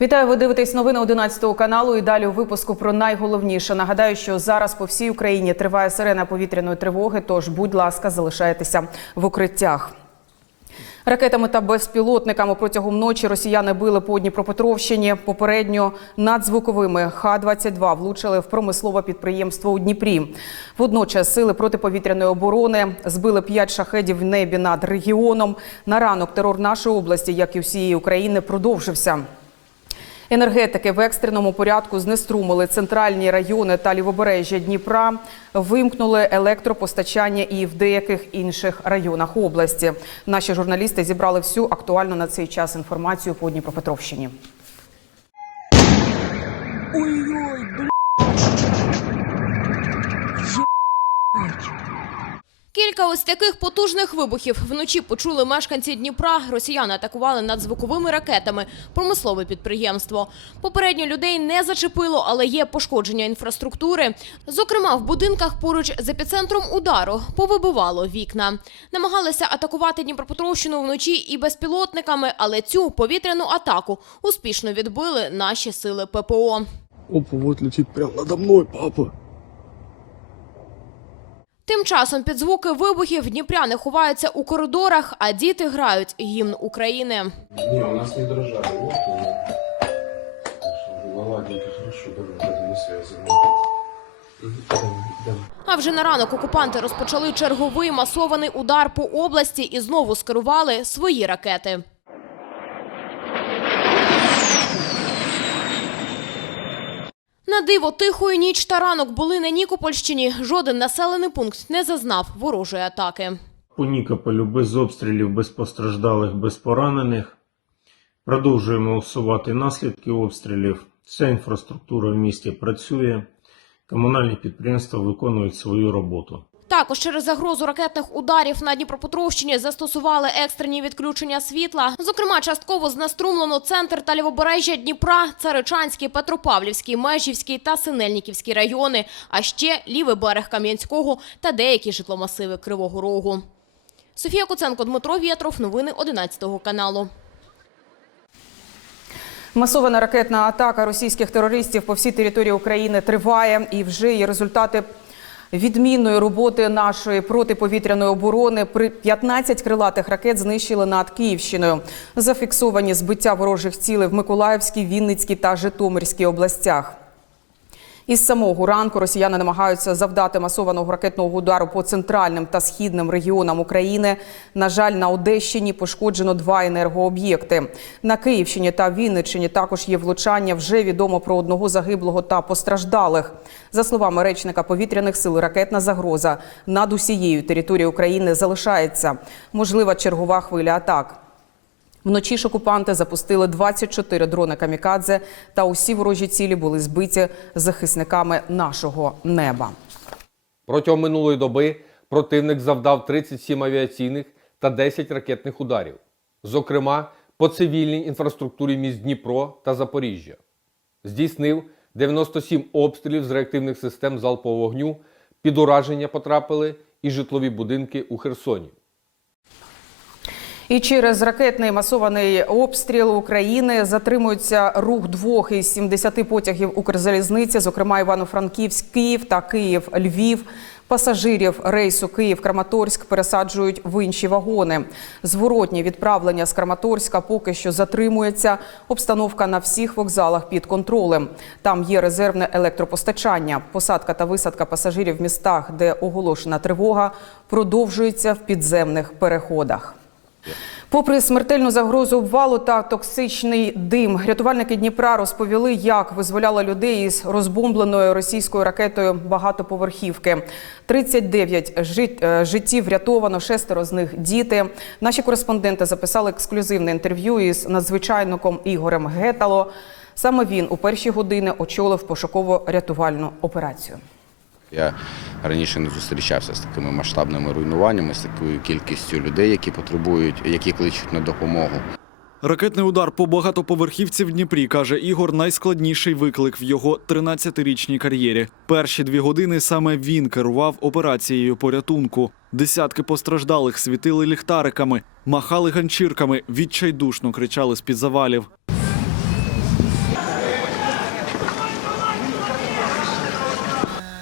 Вітаю, ви дивитесь новини 11 каналу. І далі у випуску про найголовніше. Нагадаю, що зараз по всій Україні триває сирена повітряної тривоги. Тож, будь ласка, залишайтеся в укриттях. Ракетами та безпілотниками протягом ночі росіяни били по Дніпропетровщині. Попередньо надзвуковими Х-22 влучили в промислове підприємство у Дніпрі. Водночас сили протиповітряної оборони збили п'ять шахедів в небі над регіоном. На ранок терор нашої області, як і всієї України, продовжився. Енергетики в екстреному порядку знеструмили центральні райони та лівобережжя Дніпра, вимкнули електропостачання і в деяких інших районах області. Наші журналісти зібрали всю актуальну на цей час інформацію по Дніпропетровщині. Ой-ой, Кілька ось таких потужних вибухів вночі почули мешканці Дніпра. Росіяни атакували надзвуковими ракетами промислове підприємство. Попередньо людей не зачепило, але є пошкодження інфраструктури. Зокрема, в будинках поруч з епіцентром удару повибивало вікна. Намагалися атакувати Дніпропетровщину вночі і безпілотниками, але цю повітряну атаку успішно відбили наші сили ППО. Опа, вот летит прямо надо мной, папа. Тим часом під звуки вибухів дніпряни ховаються у коридорах, а діти грають гімн України. Не, у нас не дрожали. А вже на ранок окупанти розпочали черговий масований удар по області і знову скерували свої ракети. На диво тихою ніч та ранок були на Нікопольщині. Жоден населений пункт не зазнав ворожої атаки. По Нікополю без обстрілів, без постраждалих, без поранених. Продовжуємо усувати наслідки обстрілів. Вся інфраструктура в місті працює. Комунальні підприємства виконують свою роботу. Також через загрозу ракетних ударів на Дніпропетровщині застосували екстрені відключення світла. Зокрема, частково знеструмлено центр та лівобережжя Дніпра, Царичанський, Петропавлівський, Межівський та Синельниківський райони, а ще лівий берег Кам'янського та деякі житломасиви Кривого Рогу. Софія Куценко, Дмитро Вєтров. Новини 11 каналу. Масована ракетна атака російських терористів по всій території України триває і вже є результати. Відмінної роботи нашої протиповітряної оборони при 15 крилатих ракет знищили над Київщиною. Зафіксовані збиття ворожих цілей в Миколаївській, Вінницькій та Житомирській областях. Із самого ранку росіяни намагаються завдати масованого ракетного удару по центральним та східним регіонам України. На жаль, на Одещині пошкоджено два енергооб'єкти. На Київщині та Вінниччині також є влучання. Вже відомо про одного загиблого та постраждалих. За словами речника повітряних сил, ракетна загроза над усією територією України залишається. Можлива чергова хвиля атак. Вночі ж окупанти запустили 24 дрони камікадзе, та усі ворожі цілі були збиті захисниками нашого неба. Протягом минулої доби противник завдав 37 авіаційних та 10 ракетних ударів, зокрема по цивільній інфраструктурі міст Дніпро та Запоріжжя. Здійснив 97 обстрілів з реактивних систем залпового вогню, під ураження потрапили і житлові будинки у Херсоні. І через ракетний масований обстріл України затримується рух двох із 70 потягів Укрзалізниці, зокрема Івано-Франківськ, Київ та Київ, Львів. Пасажирів рейсу Київ-Краматорськ пересаджують в інші вагони. Зворотні відправлення з Краматорська поки що затримується. Обстановка на всіх вокзалах під контролем. Там є резервне електропостачання. Посадка та висадка пасажирів в містах, де оголошена тривога, продовжується в підземних переходах. Попри смертельну загрозу обвалу та токсичний дим, рятувальники Дніпра розповіли, як визволяли людей із розбомбленою російською ракетою багатоповерхівки. 39 жит- е, життів врятовано, шестеро з них діти. Наші кореспонденти записали ексклюзивне інтерв'ю із надзвичайником Ігорем Гетало. Саме він у перші години очолив пошуково-рятувальну операцію. Я раніше не зустрічався з такими масштабними руйнуваннями, з такою кількістю людей, які потребують, які кличуть на допомогу. Ракетний удар по багатоповерхівці в Дніпрі, каже Ігор, найскладніший виклик в його 13-річній кар'єрі. Перші дві години саме він керував операцією порятунку. Десятки постраждалих світили ліхтариками, махали ганчірками, відчайдушно кричали з-під завалів.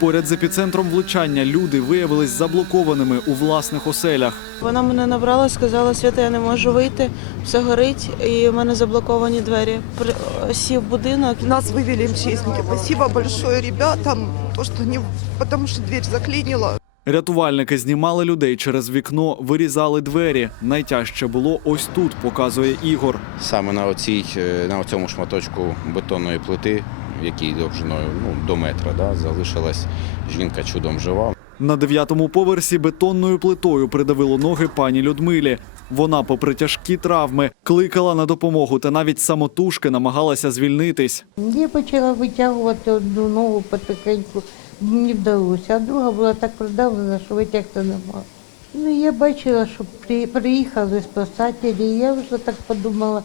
Поряд з епіцентром влучання люди виявились заблокованими у власних оселях. Вона мене набрала, сказала, Свята, я не можу вийти, все горить, і в мене заблоковані двері. Сів будинок. Нас вывели МЧСники. Спасибо большое ребятам, то, что не... потому что дверь заклинила. Рятувальники знімали людей через вікно, вирізали двері. Найтяжче було ось тут, показує Ігор. Саме на оцій, е, на цьому шматочку бетонної плити, який довжиною ну, до метра, да, залишилась жінка чудом жива. На дев'ятому поверсі бетонною плитою придавило ноги пані Людмилі. Вона, попри тяжкі травми, кликала на допомогу та навіть самотужки намагалася звільнитись. Я почала витягувати одну ногу потихеньку, мені вдалося, а друга була так продавлена, що витягти не могла. Ну, я бачила, що при- приїхали спасателі, і я вже так подумала,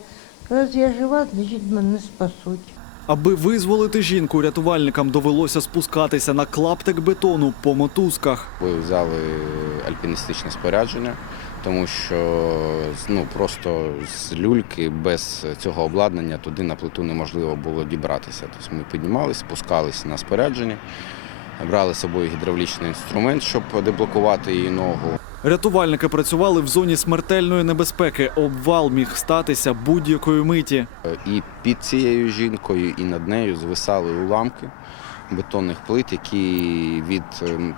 раз я жива, значить мене спасуть. Аби визволити жінку, рятувальникам довелося спускатися на клаптик бетону по мотузках. Ви взяли альпіністичне спорядження, тому що ну, просто з люльки без цього обладнання туди на плиту неможливо було дібратися. Тобто ми піднімалися, спускалися на спорядження, брали з собою гідравлічний інструмент, щоб деблокувати її ногу. Рятувальники працювали в зоні смертельної небезпеки. Обвал міг статися будь-якої миті. І під цією жінкою, і над нею звисали уламки бетонних плит, які від ем,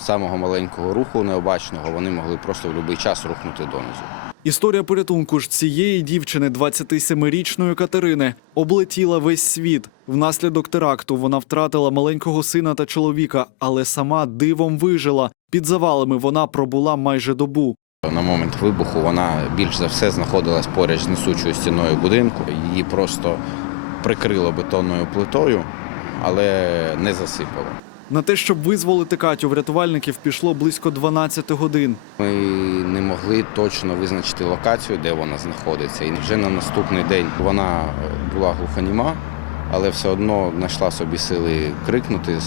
самого маленького руху необачного вони могли просто в будь-який час рухнути донизу. Історія порятунку ж цієї дівчини, 27-річної Катерини, облетіла весь світ. Внаслідок теракту вона втратила маленького сина та чоловіка, але сама дивом вижила. Під завалами вона пробула майже добу. На момент вибуху вона більш за все знаходилась поряд з несучою стіною будинку. Її просто прикрило бетонною плитою, але не засипало. На те, щоб визволити Катю, в рятувальників пішло близько 12 годин. Ми не могли точно визначити локацію, де вона знаходиться. І вже на наступний день вона е, була глухоніма, але все одно знайшла собі сили крикнути.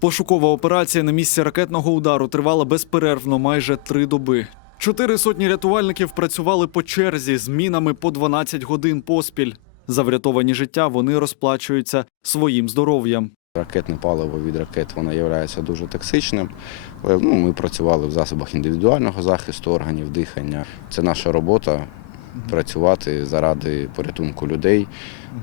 Пошукова операція на місці ракетного удару тривала безперервно майже три доби. Чотири сотні рятувальників працювали по черзі з мінами по 12 годин поспіль. За врятовані життя вони розплачуються своїм здоров'ям. Ракетне паливо від ракет воно є дуже токсичним. Але ну, ми працювали в засобах індивідуального захисту органів дихання. Це наша робота працювати заради порятунку людей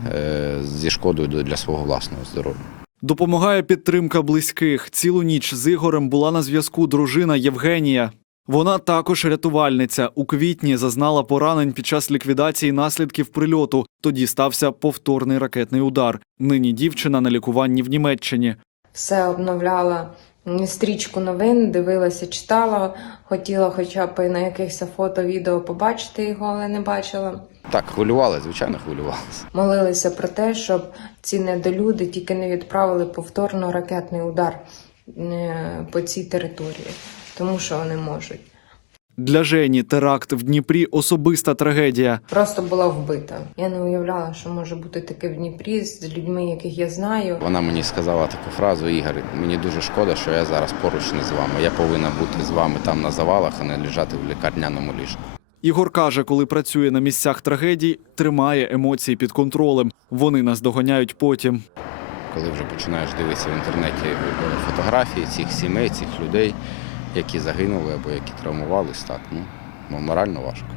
е, зі шкодою для свого власного здоров'я. Допомагає підтримка близьких. Цілу ніч з Ігорем була на зв'язку дружина Євгенія. Вона також рятувальниця. У квітні зазнала поранень під час ліквідації наслідків прильоту. Тоді стався повторний ракетний удар. Нині дівчина на лікуванні в Німеччині. все обновляла стрічку новин, дивилася, читала, хотіла хоча б на якихось фото, відео побачити його, але не бачила. Так, хвилювалися, звичайно, хвилювалися. Молилися про те, щоб ці недолюди тільки не відправили повторно ракетний удар е, по цій території, тому що вони можуть. Для Жені теракт в Дніпрі особиста трагедія. Просто була вбита. Я не уявляла, що може бути таке в Дніпрі з людьми, яких я знаю. Вона мені сказала таку фразу: Ігор, мені дуже шкода, що я зараз поруч не з вами. Я повинна бути з вами там на завалах, а не лежати в лікарняному ліжку. Ігор каже, коли працює на місцях трагедій, тримає емоції під контролем. Вони нас доганяють потім. Коли вже починаєш дивитися в інтернеті фотографії цих сімей, цих людей, які загинули або які травмувались, так ну морально важко.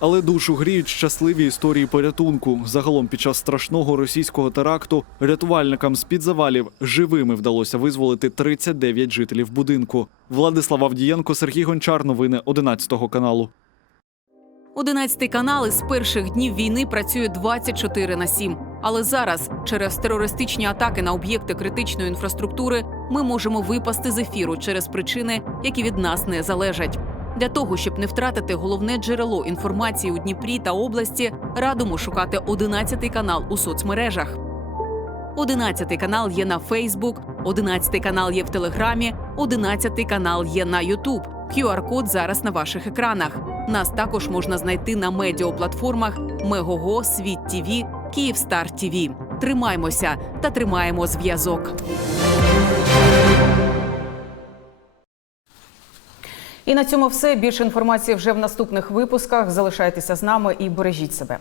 Але душу гріють щасливі історії порятунку. Загалом під час страшного російського теракту рятувальникам з під завалів живими вдалося визволити 39 жителів будинку. Владислав Авдієнко, Сергій Гончар. Новини 11 каналу. 11 канал із перших днів війни працює 24 на 7. Але зараз, через терористичні атаки на об'єкти критичної інфраструктури, ми можемо випасти з ефіру через причини, які від нас не залежать. Для того щоб не втратити головне джерело інформації у Дніпрі та області, радимо шукати 11 канал у соцмережах. 11 канал є на Фейсбук, 11 канал є в Телеграмі, 11 канал є на Ютуб. QR-код зараз на ваших екранах. Нас також можна знайти на медіаплатформах Мегого, Світ ТІВІ, Київстар ТІВІ. Тримаймося та тримаємо зв'язок. І на цьому все. Більше інформації вже в наступних випусках. Залишайтеся з нами і бережіть себе.